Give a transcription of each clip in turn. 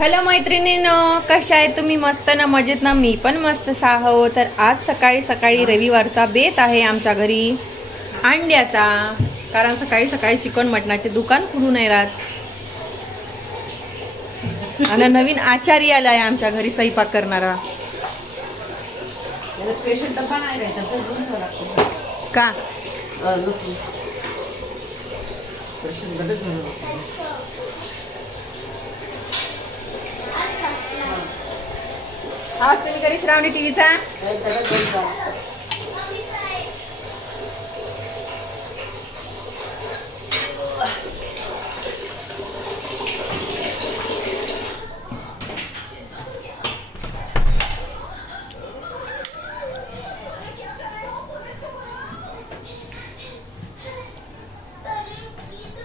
Hello मैत्रिणींनो, कशा आहे तुम्ही? मस्त ना, मजेत ना? मी पण मस्त आहो. तर आज सकाळी सकाळी रविवारचा बेत आहे आमच्या घरी अंड्याचा, कारण सकाळी सकाळी चिकन मटणाचे दुकान खुलून नाही राहत आणि नवीन आचारी आला आहे आमच्या घरी स्वयंपाक करणारा. का आवाज कमी करी श्रावणी टीव्हीचा.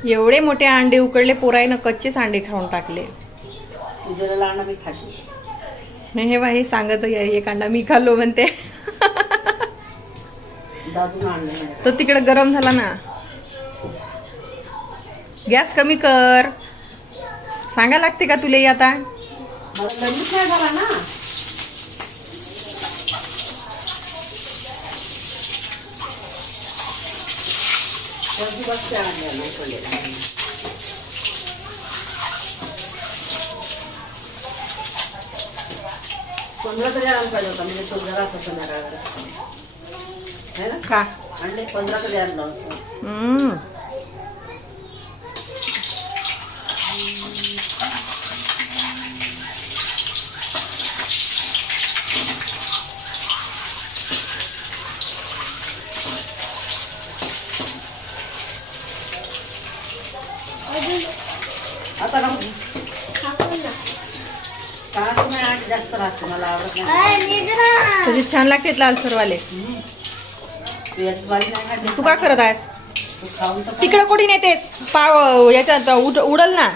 एवढे मोठे अंडे उकडले, पोराईनं कच्चेच अंडे खाऊन टाकले. नाही हे बाई सांगत एक अंडा मी खाल्लो म्हणते. तो तिकडे गरम झाला ना. गॅस कमी कर, सांगा लागते का तुला आता? तरी आणायला पाहिजे होता, म्हणजे तो जरा संध्याकाळ का अंडे 15 तरी आणलं होतं. आता जास्त राहते, मला आवडत नाही. तुझे छान लागते लाल सरवाले. तू का करत आहेस तिकडे? कोणी नेते पाव याच्यात उडल ना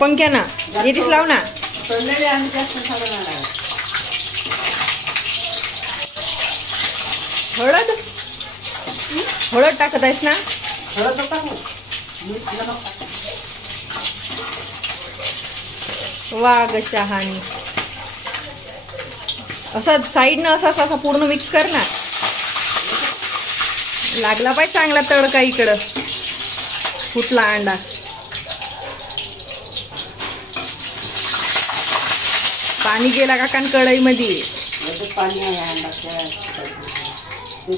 पंख्याना, येतीस लाव ना. हळद हळद टाकत आहेस ना? वा ग शहाणी. असं साईडनं असं पूर्ण मिक्स कर ना. लागला पाहिजे चांगला तडका. इकडं फुटला अंडा. पाणी गेला का कान कढई मध्ये? पाणी आहे अंडा.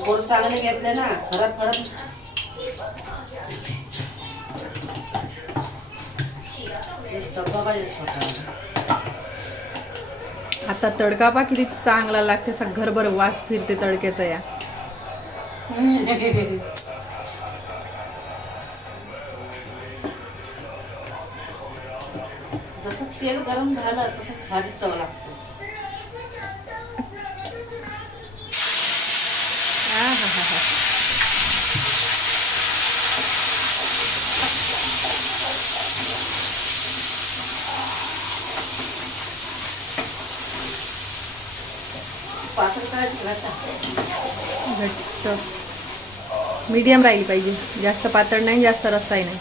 कोण चांगले घेतले ना, खरं खरं आता तडका पा किती चांगला लागते. घरभर वास फिरते तडक्याचा. या जसं तेल गरम झालं तसं भाजी चव लागते. मीडियम राहिली पाहिजे. जास्त पातळ नाही, जास्त रस्साही नाही.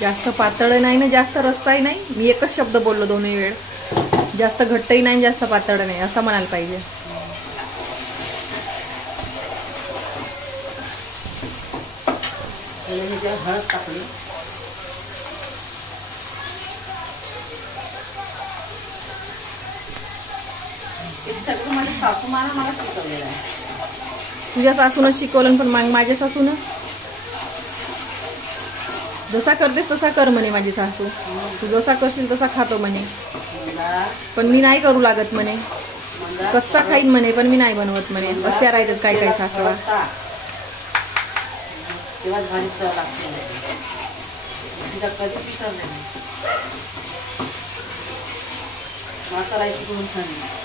जास्त पातळ नाही ना जास्त रस्साही नाही. मी एकच शब्द बोललो दोन्ही वेळ. जास्त घट्टही नाही, जास्त पातळ नाही, असं म्हणायला पाहिजे. हळद टाकली. सगळं माझ्या सासूमानं मला शिकवलेलं आहे. तुझ्या सासूनं शिकवलं, पण माझ्या सासूनं जसा करतेस तसा कर म्हणे. माझी सासू तू जसा करशील तसा खातो म्हणे, पण मी नाही करू लागत म्हणे. कच्चा खाईन म्हणे, पण मी नाही बनवत म्हणे. अशा राहतात काय काय सासवा. तेव्हाच भाजी चव लागते. तिचा कधी चव नाही. मसाला करून छान ना.